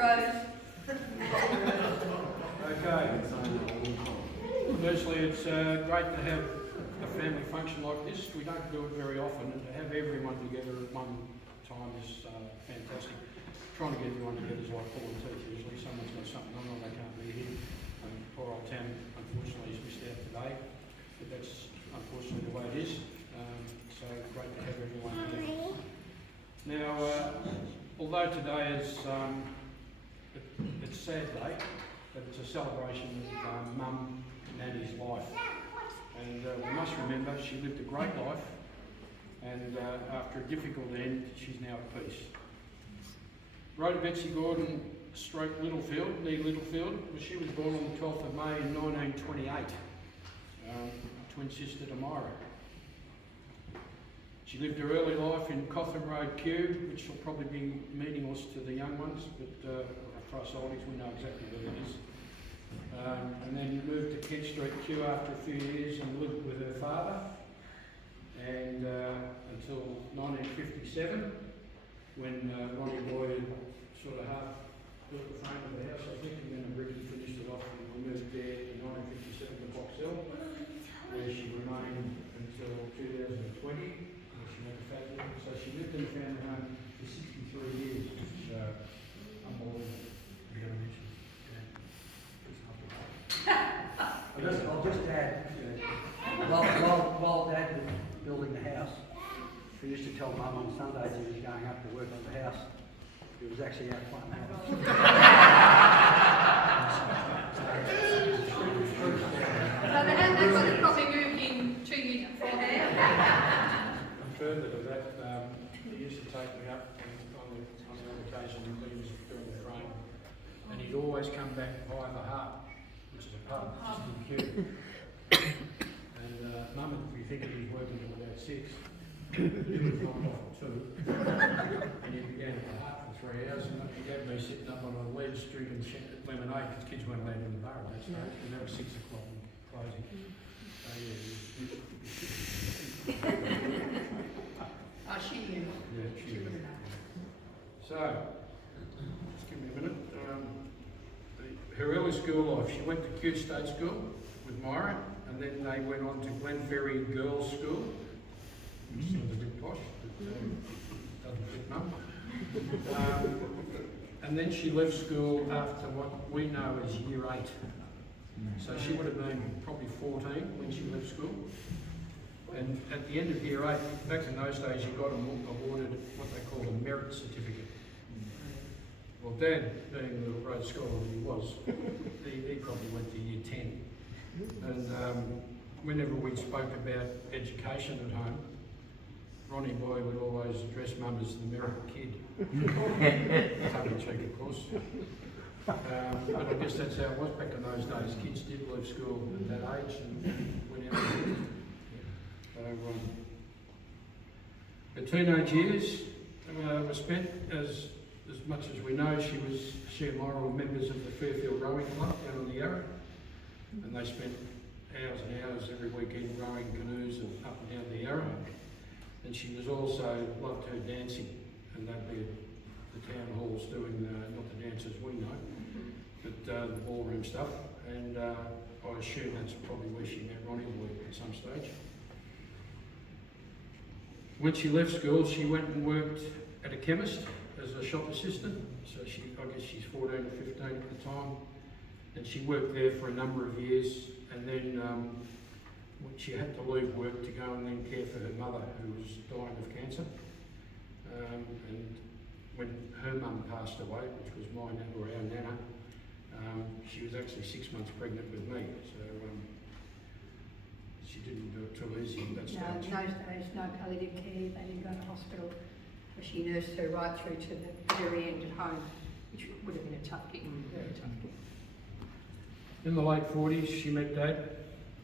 Rhoda. Okay. Firstly, it's great to have a family function like this. We don't do it very often, and to have everyone together at one time is fantastic. Trying to get everyone together is like pulling teeth usually. Someone's got something on or they can't be here. Poor old Tam, unfortunately, is missed out today, but that's unfortunately the way it is. So great to have everyone here. Now, although today is it's a sad day, but it's a celebration of Mum Nanny's life. And we must remember she lived a great life, and after a difficult end, she's now at peace. Rhoda Betsy Gordon stroke Littlefield, nee Littlefield, she was born on the 12th of May in 1928, twin sister to Myra. She lived her early life in Cotham Road, Kew, which will probably be meaningless to the young ones, but for us oldies we know exactly where it is. And then moved to Kent Street, Kew after a few years and lived with her father, and until 1957, when Ronnie Boyd sort of half built the frame of the house, I think, and then Ricky finished it off, and we moved there in 1957 to Box Hill, where she remained until 2020, where she had a family. So she lived in the family home for 63 years, which is unbelievable. I'll just add, while Dad was building the house, we used to tell Mum on Sundays he was going up to work on the house. He was actually out playing the house. So they would have probably moved in 2 years beforehand. And further to that, he used to take me up on the occasion when he was doing the frame, and he'd always come back via the Heart, which is a pub just in Kew. And Mum would be thinking he was working till about 6, he was knocked off at 2, and he began at the Heart for 3 hours, and he had me sitting up on a ledge drinking lemonade because kids weren't allowed in the bar at that stage, and that was 6 o'clock and closing. So Oh, she knew. yeah, she would have known. So, just give me a minute. Her early school life, she went to Kew State School with Myra, and then they went on to Glenferrie Girls' School, which sounds a bit posh, but doesn't fit Mum. And then she left school after what we know as Year 8. So she would have been probably 14 when she left school. And at the end of Year 8, back in those days, you got awarded what they called a merit certificate. Well, Dad, being the Rhoda scholar that he was, he probably went to Year 10. And whenever we spoke about education at home, Ronnie Boy would always address Mum as the merit kid. Tongue in cheek, of course. But I guess that's how it was back in those days. Kids did leave school at that age and went out. So, her teenage years were spent, as much as we know, she and Myra were members of the Fairfield Rowing Club down on the Yarra, and they spent hours and hours every weekend rowing canoes up and down the Yarra. And she was also loved her dancing, and they'd be at the town halls doing not the dances we know, but the ballroom stuff. And I assume that's probably where she met Ronnie at some stage. When she left school, she went and worked at a chemist as a shop assistant. So I guess she's 14 or 15 at the time. And she worked there for a number of years. And then she had to leave work to go and then care for her mother, who was dying of cancer. And when her mum passed away, which was our nana, she was actually 6 months pregnant with me. So she didn't do it too easy at that stage. No, in those days, no palliative care, they didn't go to hospital. But she nursed her right through to the very end at home, which would have been a tough gig, very tough gig. In the late 40s, she met Dad,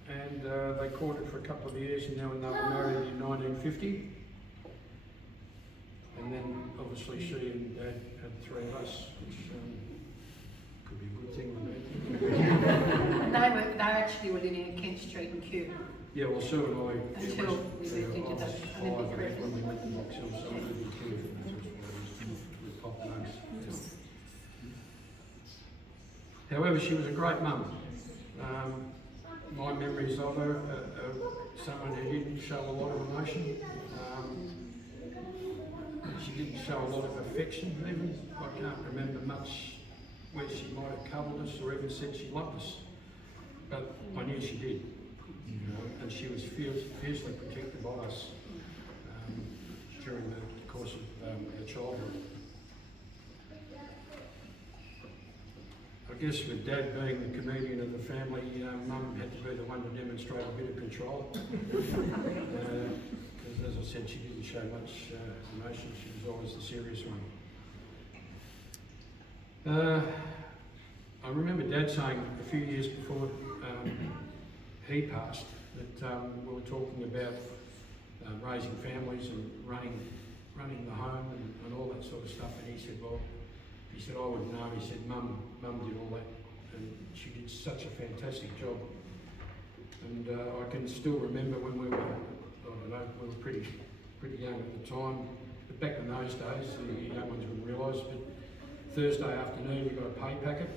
and they courted for a couple of years, and then they were married in 1950. And then, obviously, she and Dad had 3 of us, which could be a good thing with me. And they actually were living in Kent Street in Kew. Yeah, well, Sue and I... Until we moved into the Olympic Creek. When we went to Box Hill, so we lived in Kew for the first 4 years with Pop Nugs. However, she was a great mum. My memories of her are someone who didn't show a lot of emotion. She didn't show a lot of affection even. I can't remember much where she might have cuddled us or even said she loved us. But I knew she did. And she was fiercely protected by us during the course of her childhood. I guess with Dad being the comedian of the family, Mum had to be the one to demonstrate a bit of control. Because as I said, she didn't show much emotion. She was always the serious one. I remember Dad saying a few years before he passed that we were talking about raising families and running the home and all that sort of stuff, and he said, well, I wouldn't know. He said, Mum did all that, and she did such a fantastic job. And I can still remember when we were, I don't know, we were pretty young at the time. But back in those days, the young ones wouldn't realise, but Thursday afternoon you got a pay packet,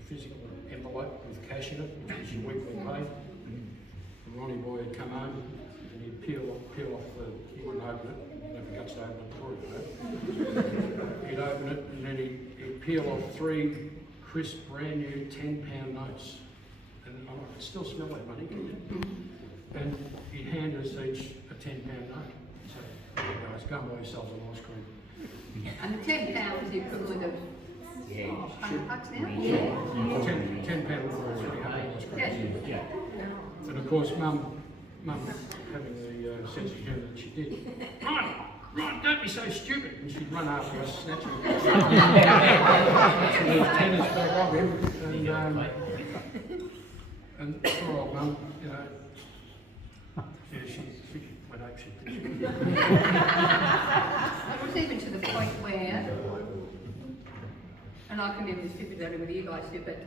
a physical envelope with cash in it, which was your weekly pay. And Ronnie boy would come home and he'd peel off he wouldn't open it. Never guts to open it. He'd open it and then he'd peel off 3 crisp, brand new £10 notes. And I could still smell that money. And he'd hand us each a £10 note. So, there you guys, go and buy yourselves an ice cream. And the £10 is the equivalent of $100 now? Yeah. £10 was really hard ice cream. Yeah. And of course, Mum having the sense of humour that she did. Right, don't be so stupid. And she'd run after us, snatching the tennis back off him. And poor old Mum, you know, yeah, she went ape shit. It was even to the point where, and I can remember this vividly, I don't know whether you guys do, but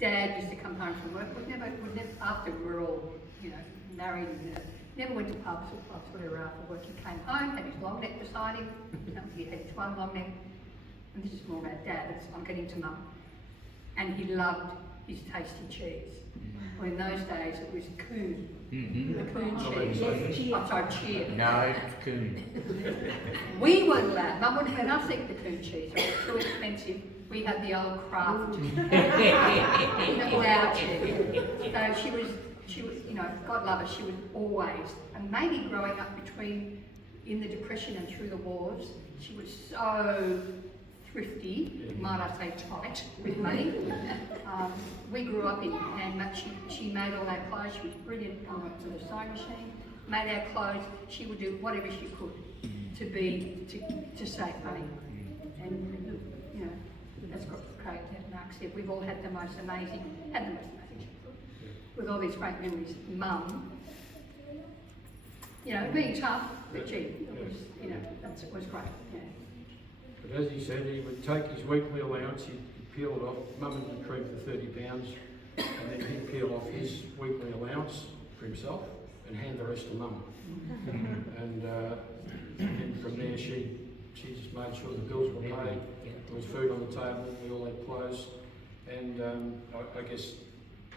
Dad used to come home from work. We'd never after we were all, you know, married, never went to pubs or clubs, whatever, after work. He came home, had his long neck beside him. He had his one long neck. And this is more about Dad, but I'm getting to Mum. And he loved his tasty cheese. Well, in those days it was coon. The coon cheese. I'm sorry, cheer. No, it's coon. We weren't allowed. Mum wouldn't let us eat the coon cheese. It was too expensive. We had the old craft. Without cheese. So she was, you know, God love her, she was always, and maybe growing up in the Depression and through the wars, she was so thrifty, might I say tight, with money. We grew up in handmade. She made all our clothes. She was brilliant to the sewing machine. Made our clothes. She would do whatever she could to save money. And you know, that's got great. Mark said we've all had the most amazing with all these great memories. Mum, you know, being tough, but gee, it was, you know, it was great. Yeah. But as he said, he would take his weekly allowance, he'd peel it off. Mum would retrieve the £30, and then he'd peel off his weekly allowance for himself and hand the rest to Mum. And from there, she just made sure the bills were paid. There was food on the table. We all had clothes, and I guess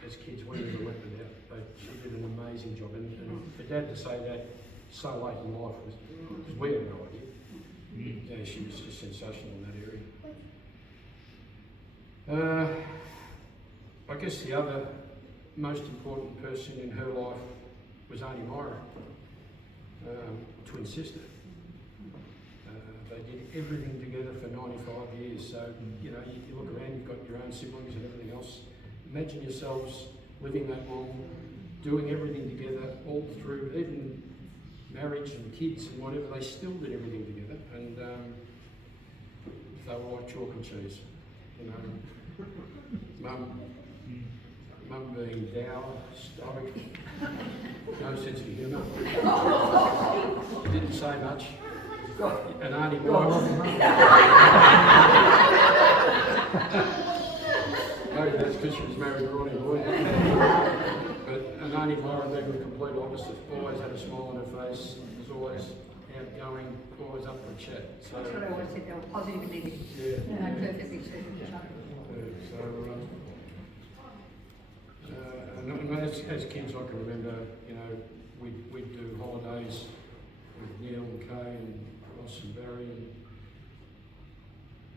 as kids, we never went without. But she did an amazing job, and for Dad to say that so late in life was because we had no idea. Yeah, she was just sensational in that area. I guess the other most important person in her life was Auntie Myra, twin sister. They did everything together for 95 years. So, you know, you look around, you've got your own siblings and everything else. Imagine yourselves living that long, doing everything together, all through, even marriage and kids and whatever, they still did everything together. And they were like chalk and cheese, you know. Mum being dour, stoic, no sense of humour. Didn't say much. And Auntie Myra. Maybe that's because she was married to Ronnie Boyd. But Auntie Myra being the complete opposite, always had a smile on her face, was always outgoing, always up for a chat. So, that's what I always said, they were positive and negative. Yeah. And they perfectly suited each other. as kids, I can remember, you know, we'd do holidays with Neil and Kay and Ross and Barry, and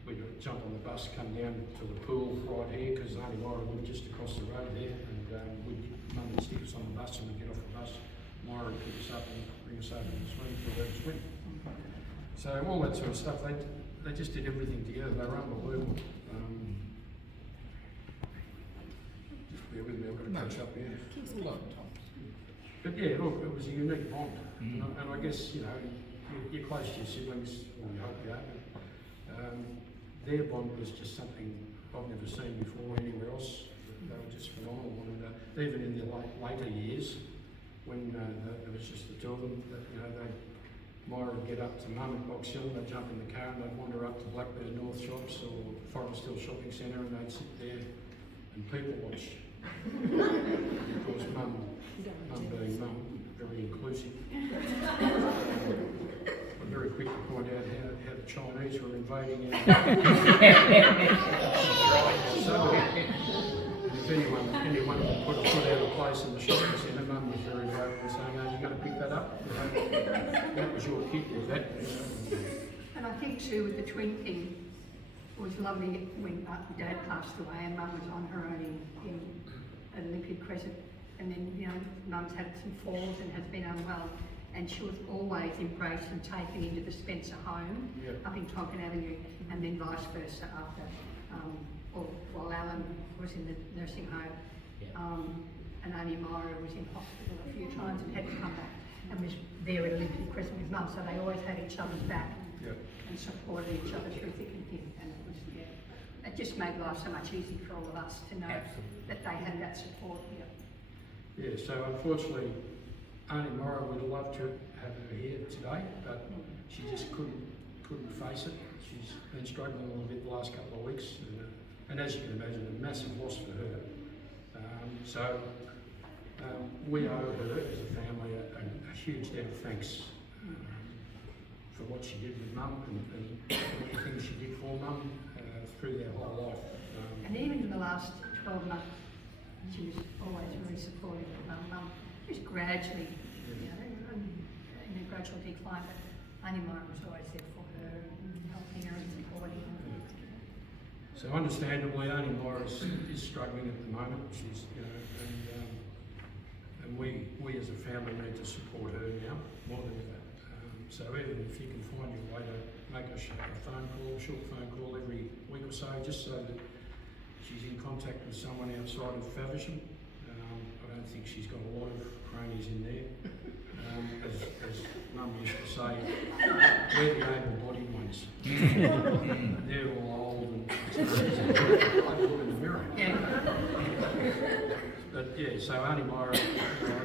we'd jump on the bus, come down to the pool right here, because Auntie Myra lived just across the road there, and Mum would stick us on the bus and we'd get off the bus. Myra would pick us up and bring us over to the swimming pool to swim. So all that sort of stuff, they just did everything together. They were unbelievable. Just bear with me, I've got to catch up here. But yeah, look, it was a unique bond, and I guess, you know, you're close to your siblings, or you hope you are, but their bond was just something I've never seen before anywhere else. They were just phenomenal, and even in the later years, when there was just the two of them, that, you know, Myra would get up to Mum at Box Hill, they'd jump in the car and they'd wander up to Blackbird North Shops or Forest Hill Shopping Centre, and they'd sit there and people watch. Of course, Mum being Mum, very inclusive. I'm very quick to point out how the Chinese were invading our so if anyone could put a foot out of place in the shopping centre, Mum was very vocal saying, "Are you going to pick that up? You know, that was your kit with that." You know. And I think too, with the twin thing, it was lovely when Dad passed away and Mum was on her own in Olympic Crescent, and then, you know, Mum's had some falls and has been unwell, and she was always embraced and taken into the Spencer home up in Tonkin Avenue, and then vice versa after, while Alan was in the nursing home, and Auntie Myra was in hospital a few times and had to come back and was there at Olympic Crescent with Mum, so they always had each other's back and supported each other through thick and thin, and it was, it just made life so much easier for all of us to know that they had that support. Yeah, so unfortunately, Auntie Myra would have loved to have her here today, but she just couldn't face it. She's been struggling a little bit the last couple of weeks, and as you can imagine, a massive loss for her. So we owe her as a family a huge debt of thanks for what she did with Mum and the things she did for Mum through their whole life. And even in the last 12 months, she was always very supportive of Mum. She was gradually, you know, in a gradual decline, but Auntie Myra was always there for her, helping her and supporting her. So understandably, Auntie Myra is struggling at the moment. She's, you know, and we as a family need to support her now more than ever. So even if you can find your way to make a phone call, a short phone call every week or so, just so that she's in contact with someone outside of Faversham. I don't think she's got a lot of cronies in there. As Mum used to say, we're the able-bodied ones. They're all old and I look in the mirror. But yeah, so Auntie Myra, I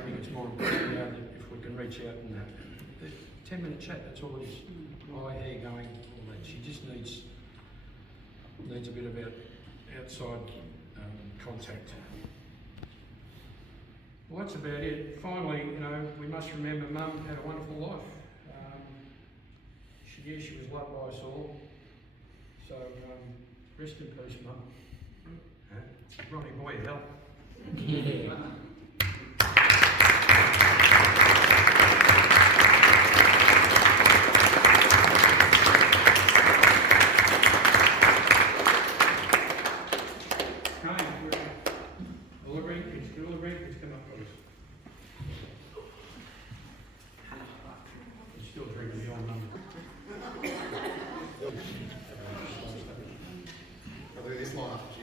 think it's more important now that if we can reach out and have a 10-minute chat, that's all it is. Hi, how you going? All that. She just needs a bit of outside contact. Well, that's about it. Finally, you know, we must remember Mum had a wonderful life. She was loved by us all. So, rest in peace, Mum. Ronnie boy, hell. I'll do this live.